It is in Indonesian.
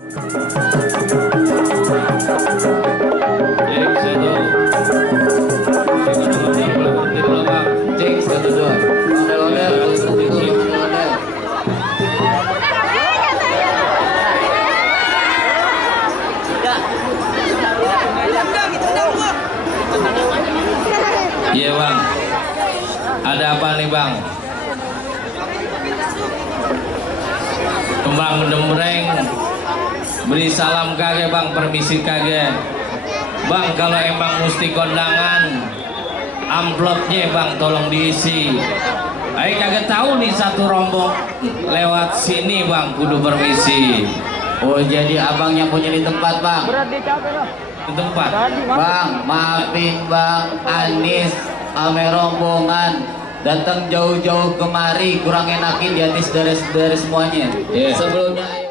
Iya bang, ada apa nih bang? Kembang dembreng, beri salam kage bang, permisi kage. Bang kalau emang mesti kondangan, amplopnya bang tolong diisi. Ayo kagak tahu nih satu rombong lewat sini bang, kudu permisi. Oh jadi abangnya punya di tempat bang? Di tempat. Bang, maafin bang Anis ame rombongan datang jauh-jauh kemari, kurang enakin di Anis dari semuanya. Yeah. Sebelumnya